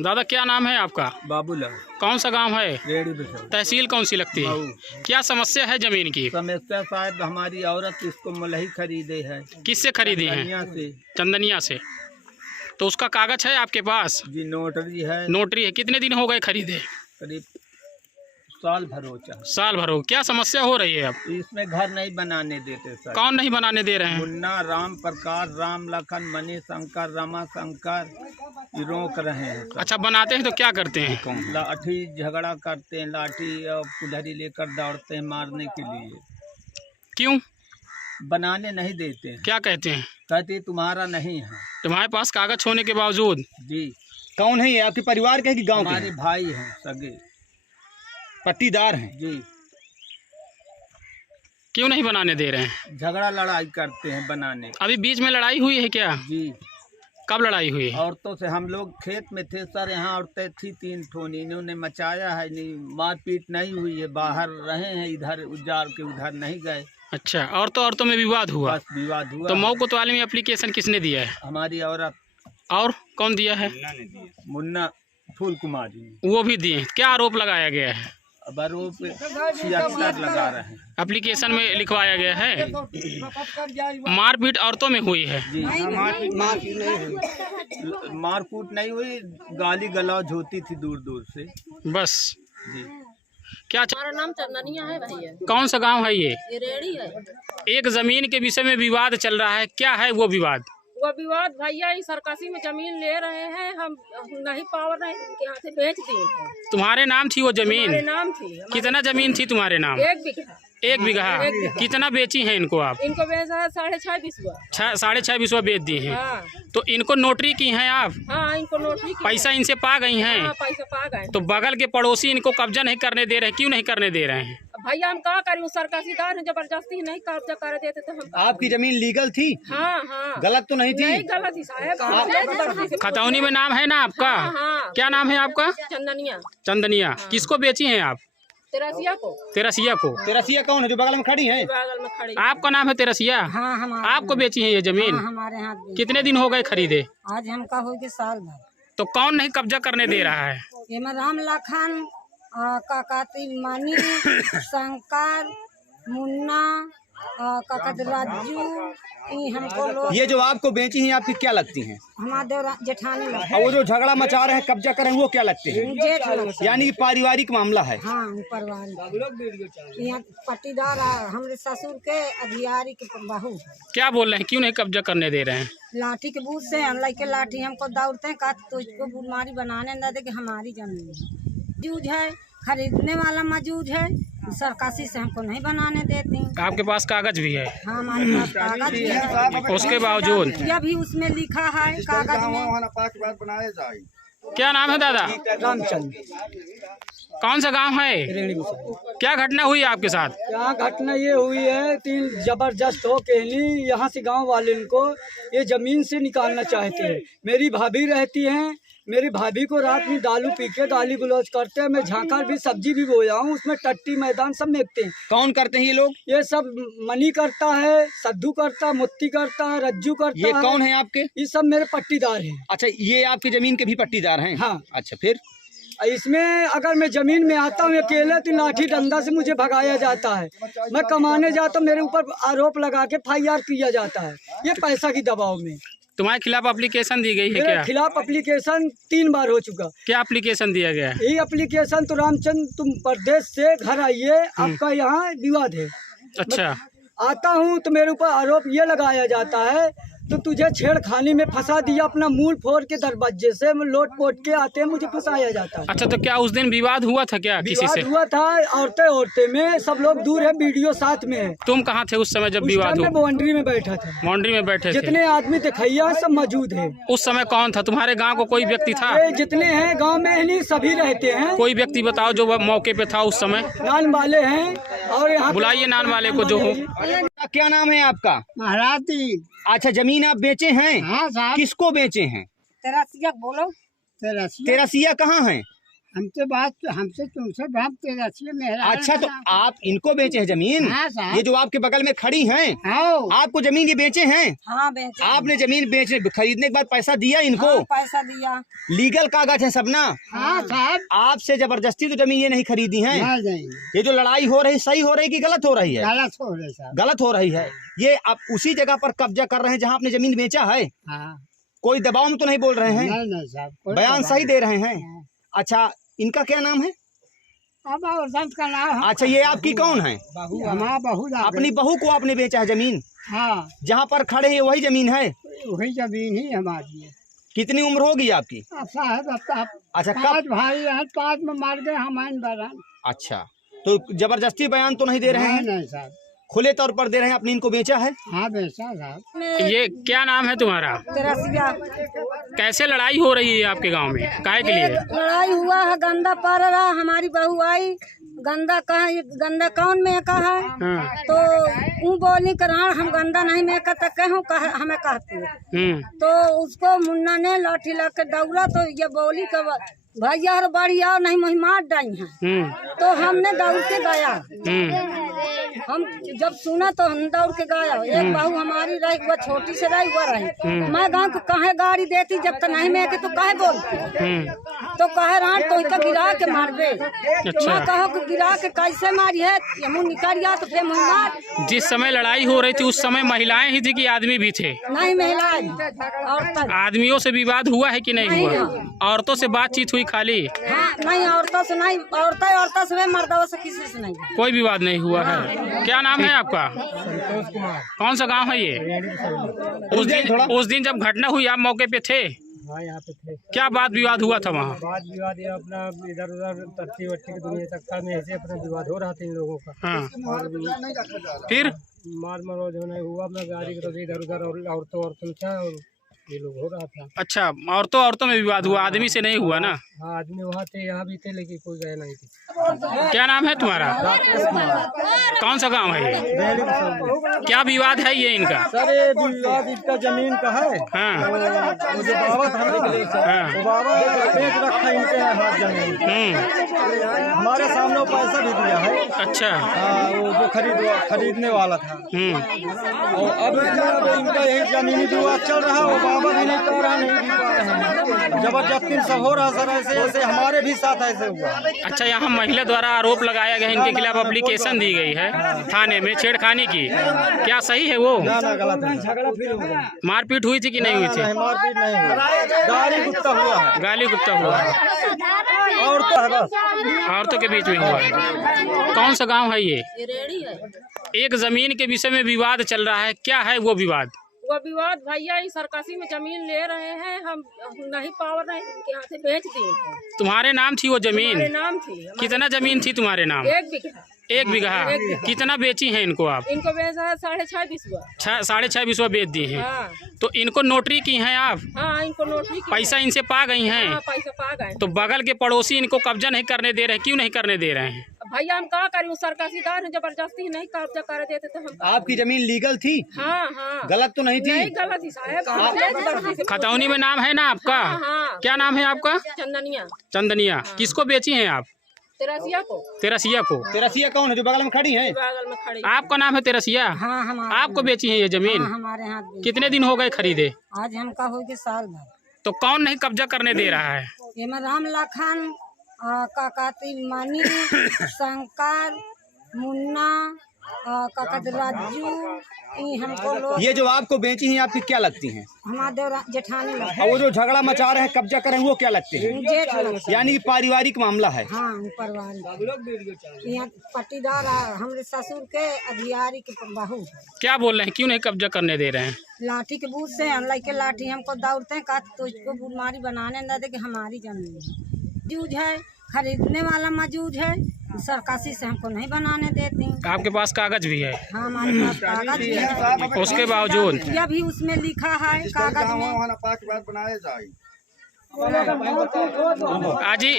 दादा क्या नाम है आपका? बाबूलाल। कौन सा गांव है? रेडी बिछड़। तहसील कौन सी लगती है? क्या समस्या है जमीन की? समस्या शायद हमारी औरत इसको मलही खरीदे है। किससे खरीदी है? से। चंदनिया से। तो उसका कागज है आपके पास? जी नोटरी है। नोटरी है। कितने दिन हो गए खरीदे? करीब साल भर हो चाहे। साल भर हो। क्या समस्या हो रही है अब? इसमें घर नहीं बनाने देते सर। कौन नहीं बनाने दे रहे हैं? मुन्ना, राम प्रकाश, राम लखन, मणि शंकर, रमा शंकर ये रोक रहे हैं सर। अच्छा बनाते हैं तो क्या करते हैं? लाठी झगड़ा करते हैं, लाठी और कुल्हाड़ी लेकर दौड़ते हैं मारने के लिए। क्यों बनाने नहीं देते हैं? क्या कहते हैं? कहते तुम्हारा नहीं है। तुम्हारे पास कागज होने के बावजूद? जी। कौन है ये? आपके परिवार के हैं कि गांव के? हमारे भाई हैं, सगे पट्टीदार हैं। जी। क्यों नहीं बनाने दे रहे हैं? झगड़ा लड़ाई करते हैं बनाने। अभी बीच में लड़ाई हुई है क्या? जी। कब लड़ाई हुई है? औरतों से। हम लोग खेत में थे सर, यहाँ औरतें थी 3 ठोनी, इन्होंने मचाया है। नहीं मारपीट नहीं हुई है, बाहर रहे हैं, इधर उजाड़ के उधर नहीं गए। अच्छा औरतों में विवाद हुआ? बस विवाद हुआ। तो मऊ कोतवाली में एप्लीकेशन किसने दिया है? हमारी औरत। और कौन दिया है? मुन्ना फूल कुमारी। वो भी दिए। क्या आरोप लगाया गया है? अब आरोप 76 लगा रहे हैं। एप्लीकेशन में लिखवाया गया है। मारपीट औरतों में हुई है? जी। मारकूट नहीं हुई, गाली गलौज होती थी दूर दूर से बस। जी। क्या हमारा नाम चंदनिया है भैया। कौन सा गांव है ये? रेडी है। एक जमीन के विषय में विवाद चल रहा है, क्या है वो विवाद? वो विवाद भैया इस सरकसी में जमीन ले रहे हैं, हम नहीं पावर नहीं उनके यहाँ से बेच दिए हैं। तुम्हारे नाम थी वो जमीन? हमारे नाम थी। कितना जमीन थी तुम्हारे नाम? 1 बीघा। 1 बीघा। कितना बेची है इनको आप? इनको बेचा है 6.5 बिस्वा। 6.5 बिस्वा बेच दिए हैं। हाँ। तो इनको नोटरी की हैं आप? हाँ इनको नोटरी की। पैसा इनसे पा गई हैं? हाँ पैसा पा गए। तो बगल के पड़ोसी इनको कब्जा नहीं करने दे रहे हैं, क्यों नहीं करने दे रहे हैं? भैया हम क्या करें, सरकसीदार है, जबरदस्ती नहीं कब्जा कर देते तो हम। आपकी जमीन लीगल थी? हाँ हाँ। गलत तो नहीं थी? नहीं गलत ही साहब। खतौनी में नाम है ना आपका? हाँ। क्या नाम है आपका? चंदनिया। चंदनिया। किसको बेची हैं आप? तेरसिया को। तेरसिया को। तेरसिया कौन है जो बगल में खड़ी है? बगल में खड़ी। आपका नाम है तेरसिया? हाँ हमारे। आपको बेची है ये जमीन? हाँ, हमारे यहाँ कितने दिन हो गए खरीदे? आज हमका हो गए साल भर। तो कौन नहीं कब्जा करने दे रहा है? ये में राम लखन, काकाती मणि शंकर, मुन्ना, काका राजू, हमको लोग। ये जो आपको बेची हैं आपकी क्या लगती हैं? हमारे जेठानी लगते और वो जो झगड़ा मचा रहे हैं, कब्जा कर रहे हैं, वो क्या लगते हैं? जेठ लगते। यानी कि पारिवारिक मामला है? हाँ परिवार। यहाँ पट्टीदार हमारे ससुर के अधियारी के बहू है। क्या बोल रहे हैं, क्यों नहीं कब्जा करने दे रहे हैं? लाठी के बूथ से लड़के लाठी हमको दौड़ते हैं, कहा तो इसको बीमारी बनाने न दे कि हमारी जमीन मौजूद है, खरीदने वाला मौजूद है, सरकसी से हमको नहीं बनाने देती। आपके पास कागज भी है? हाँ हमारे पास कागज भी है। उसके बावजूद यह भी उसमें लिखा है कागज में। क्या नाम है दादा? रामचंद्र। कौन सा गांव है? क्या घटना हुई आपके साथ? यहाँ घटना ये हुई है, 3 जबरदस्त हो कहनी यहाँ से गांव वाले इनको ये जमीन से निकालना चाहते हैं। मेरी भाभी रहती हैं, मेरी भाभी को रात में दारू पी के गाली गलौज करते हैं। मैं झांका भी सब्जी भी बोया हूँ, उसमें टट्टी मैदान सब मेकते हैं। कौन करते हैं ये लोग? ये सब मनी करता है, सद्दू करता है, मुत्ती करता है, रज्जू करता है। ये कौन है आपके? ये सब मेरे पट्टीदार हैं। अच्छा ये आपकी जमीन के भी पट्टीदार हैं? हाँ। अच्छा फिर इसमें अगर मैं जमीन में आता हूँ अकेले तो लाठी डंडा से मुझे भगाया जाता है। मैं कमाने जाता हूँ, मेरे ऊपर आरोप लगा के FIR किया जाता है, ये पैसा की दबाव में। तुम्हारे खिलाफ एप्लीकेशन दी गई है मेरे क्या? खिलाफ एप्लीकेशन 3 बार हो चुका। क्या एप्लीकेशन दिया गया है? यही एप्लीकेशन तो रामचंद्र तुम प्रदेश से घर आइए, आपका यहाँ विवाद है। अच्छा। आता हूँ तो मेरे ऊपर आरोप ये लगाया जाता है तो तुझे छेड़खानी में फंसा दिया, अपना मूल फोड़ के दरवाजे से लोट पोट के आते हैं, मुझे फंसाया जाता है। अच्छा तो क्या उस दिन विवाद हुआ था क्या किसी से? विवाद हुआ था, औरतें में सब लोग दूर है, वीडियो साथ में है। तुम कहाँ थे उस समय जब उस विवाद टाइम हुआ? मैं बाउंड्री में बैठा था। बाउंड्री में बैठे थे? जितने आदमी दिखाइया सब मौजूद है। उस समय कौन था? तुम्हारे गांव को कोई व्यक्ति था? ये जितने हैं गांव में नहीं सभी रहते हैं। कोई व्यक्ति बताओ जो मौके पे था उस समय। नान वाले हैं और यहाँ बुलाइए नान वाले को जो हो। क्या नाम है आपका? महाराती। अच्छा जमीन आप बेचे हैं? हाँ साहब। किसको बेचे हैं? तेरसिया बोलो। तेरसिया कहाँ है? हमसे तुमसे बात तेरासी मेरा। अच्छा, तो आप इनको बेचे हैं जमीन? हाँ साहब। ये जो आपके बगल में खड़ी हैं, हाँ आपको जमीन ये बेचे हैं? हाँ बेचे। आपने जमीन बेचे खरीदने के बाद पैसा दिया इनको? हाँ, पैसा दिया। लीगल कागज है सब ना? हाँ साहब। आपसे जबरदस्ती तो जमीन ये नहीं खरीदी है। ये जो लड़ाई हो रही सही हो रही कि गलत हो रही है? गलत हो रही साहब। गलत हो रही है। ये आप उसी जगह पर कब्जा कर रहे हैं जहाँ आपने जमीन बेचा है? हाँ। कोई दबाव में तो नहीं बोल रहे हैं? नहीं साहब, बयान सही दे रहे हैं। अच्छा, इनका क्या नाम है? अब और संत का नाम। अच्छा, ये आपकी कौन है? हमारा बहू। अपनी बहू को आपने बेचा है जमीन? हाँ, जहाँ पर खड़े हैं वही जमीन है? वही जमीन ही हमारी है। कितनी उम्र होगी आपकी? अब साहब अब अच्छा, 5 कब? भाई हैं, 5 में मार गए हमारे बहन। अच्छा, तो जबरदस्ती बयान तो नहीं दे रहे हैं? नहीं साहब, खुले तौर पर दे रहे हैं। आपने इनको बेचा है? हाँ बेचा साहब। ये क्या नाम है तुम्हारा? तेरसिया। कैसे लड़ाई हो रही है आपके गांव में, काहे के लिए? लड़ाई हुआ है, गंदा पड़ रहा। हमारी बहू आई, गंदा कहा, गंदा कौन में कहा है? हाँ। तो वो बोली करा हम गंदा नहीं में कहता कहूँ हमें कहती है। तो उसको मुन्ना ने लाठी ला के दौड़ा, तो ये बोली कि भैया हर बाड़ी आओ नहीं मुझे मार डाई है। तो हमने दौड़ के गया। हम जब सुना तो हम दौड़ के गया। एक बहू हमारी रही, वह छोटी से रही, वह रही। मैं गाँव को कहे गाड़ी देती जब तक नहीं में तो कहे बोलती, तो कहे रात तो इतना गिरा के मार दे। मैं कहो कि गिरा के कैसे मारी है? मुँह निकल गया तो फिर मुँह मार। जिस समय लड़ाई हो रही थी उस समय महिलाएं ही थी कि आदमी भी थे? नहीं, महिलाएं औरतें। आदमियों से विवाद हुआ है कि नहीं हुआ? औरतों से बातचीत हुई खाली? हाँ, नहीं औरतों से नहीं, औरतों से मर्दों से किसी से नहीं। कोई विवाद नहीं हुआ है। क्या नाम है आपका? संतोष कुमार। कौन सा गांव है ये? उस दिन जब घटना हुई आप मौके पे थे? हाँ, यहाँ पे थे। क्या बात विवाद हुआ था वहाँ? बात विवाद ये अपना इधर उधर तट्टी वट्टी की दुनिया तक में ऐसे अपना विवाद हो रहा था इन लोगों का। हाँ। और फिर मार मरोज होने हुआ, अपना गाड़ी की इधर उधर औरतों था और ये लोग हो रहा था। अच्छा, औरतों में विवाद हुआ, आदमी से नहीं हुआ ना? हाँ, आदमी वहाँ थे, यहाँ भी थे, लेकिन कोई गए नहीं थे। क्या नाम है तुम्हारा? कौन सा गांव है ये? क्या विवाद है ये इनका? सर ये विवाद इसका जमीन का है। हाँ। मुझे बाबा था, हाँ। बाबा बेच रखा इनके हाथ जमीन। हमारे सामने वो पैसा भी दिया है। अच्छा। हाँ, वो जो खरीदने वाला था। और अब इनका यही जमीनी विवाद चल रहा है। वो बाबा भी नहीं कह रहा, नहीं भी पा रहे हैं। जबरदस्ती सब हो रहा सर, ऐसे ऐसे हमारे भी साथ ऐसे हुआ। अच्छा, यहाँ महिला द्वारा आरोप लगाया गया, इनके खिलाफ एप्लीकेशन दी गई है थाने में छेड़खानी की। क्या सही है वो? ना गलत है। झगड़ा फिर हुआ। मारपीट हुई थी कि नहीं हुई थी? मारपीट नहीं हुआ, गाली गुप्ता हुआ है। गाली गुप्ता हुआ है, और तो है बस। औरतों के बीच में हुआ है। कौन सा गांव है ये? एक जमीन के विषय में विवाद चल रहा है, क्या है वो विवाद? वो विवाद भैया इस सरकसी में जमीन ले रहे हैं, हम नहीं पावर नहीं इनके हाथ से बेच दिए हैं। तुम्हारे नाम थी वो जमीन? हमारे नाम थी। कितना जमीन थी तुम्हारे नाम? 1 बीघा। 1 बीघा। कितना बेची है इनको आप? इनको बेचा है 6.5 बिस्वा। 6.5 बिस्वा बेच दी है। हाँ। तो इनको नोटरी की हैं आप? हाँ, इनको नोटरी की। पैसा इनसे पा गई हैं? हाँ, पैसा पा गए। तो बगल के पड़ोसी इनको कब्जा नहीं करने दे रहे, क्यों नहीं करने दे रहे हैं? भैया हम क्या करें, सरकासीदार है, जबरदस्ती नहीं कब्जा कर देते तो हम। आपकी जमीन लीगल थी? हाँ हाँ, गलत तो नहीं थी? नहीं गलत ही साहब। खतौनी में नाम है ना आपका? हाँ। क्या नाम है आपका? चंदनिया। चंदनिया। किसको बेची हैं आप? तेरसिया को। तेरसिया को। तेरसिया कौन है जो बगल में खड़ी है? बगल में खड़ी। आपका नाम है तेरसिया? हाँ, हमारे आपको बेची है ये जमीन? हाँ, हमारे हाथ में। कितने दिन हो गए खरीदे? आज हमका हो गया साल भर। तो कौन नहीं कब्जा करने दे रहा है? ये में राम लखन, काकाती मनी, शंकर, मुन्ना, काका राजू, ये हमको लोग। ये जो आपको बेची हैं आपकी क्या लगती हैं? हमारे जेठानी लगते और वो जो झगड़ा मचा रहे हैं, कब्जा कर रहे हैं, वो क्या लगते हैं? हैं, जेठ लगते हैं। यानी कि पारिवारिक मामला है? हाँ, परिवार यहाँ पट्टीदार हमारे ससुर के अधिकारी के बहू। क्या बोल रहे हैं, क्यों नहीं कब्जा करने दे रहे हैं? लाठी के बूथ से हम लड़के लाठी हमको दौड़ते हैं, कहा तो इसको बीमारी बनाने न दे कि हमारी जमीन मौजूद है, खरीदने वाला मौजूद है, सरकारी से हमको नहीं बनाने देती। आपके पास कागज भी है? हाँ, हमारे पास कागज भी है। उसके बावजूद यह भी उसमें लिखा है कागज में। आजी,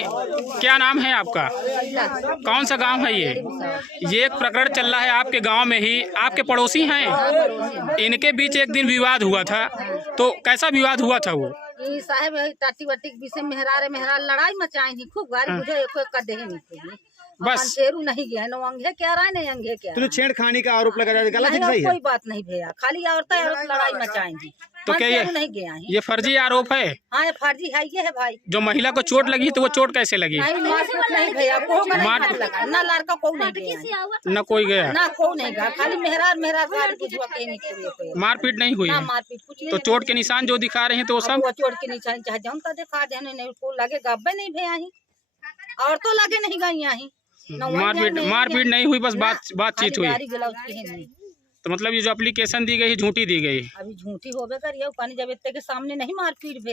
क्या नाम है आपका? कौन सा गांव है ये? एक प्रकरण चल रहा है आपके गांव में ही, आपके पड़ोसी हैं, इनके बीच एक दिन विवाद हुआ था, तो कैसा विवाद हुआ था वो? कि साहब टाटी वाटी के विषय मेहरार लड़ाई मचाई थी खूब गाड़ी मुझे एक का दे नहीं थी बस शेरू नहीं गया न अंगे क्या रहा नहीं अंगे क्या तो छेड़खानी का आरोप लगा रहा है, गलत है कि सही है? कोई बात नहीं भैया, खाली औरतें लड़ाई मचाई थी। तो क्या ये नहीं गया है? ये फर्जी आरोप है? हाँ ये फर्जी है, ये है भाई। जो महिला को चोट लगी तो वो चोट कैसे लगी? नहीं मारपीट नहीं भैया, मार लगा ना, लड़का को नहीं गया, न कोई गया, ना को नहीं गया, खाली मेहरार गाड़ी बुझवा के नहीं, मारपीट नहीं हुई ना है। मारपीट कुछ नहीं। तो चोट के निशान जो दिखा रहे हैं तो वो सब वो चोट के निशान चाहे जनता दिखा दे, नहीं को लगे गब्बे नहीं भैया ही, और तो लगे नहीं गई ही। मारपीट नहीं हुई, बस बातचीत हुई। तो मतलब ये जो एप्लीकेशन दी गई झूठी दी गई? अभी झूठी होबे करिए, पानी जब इतने के सामने नहीं मारपीट भैया।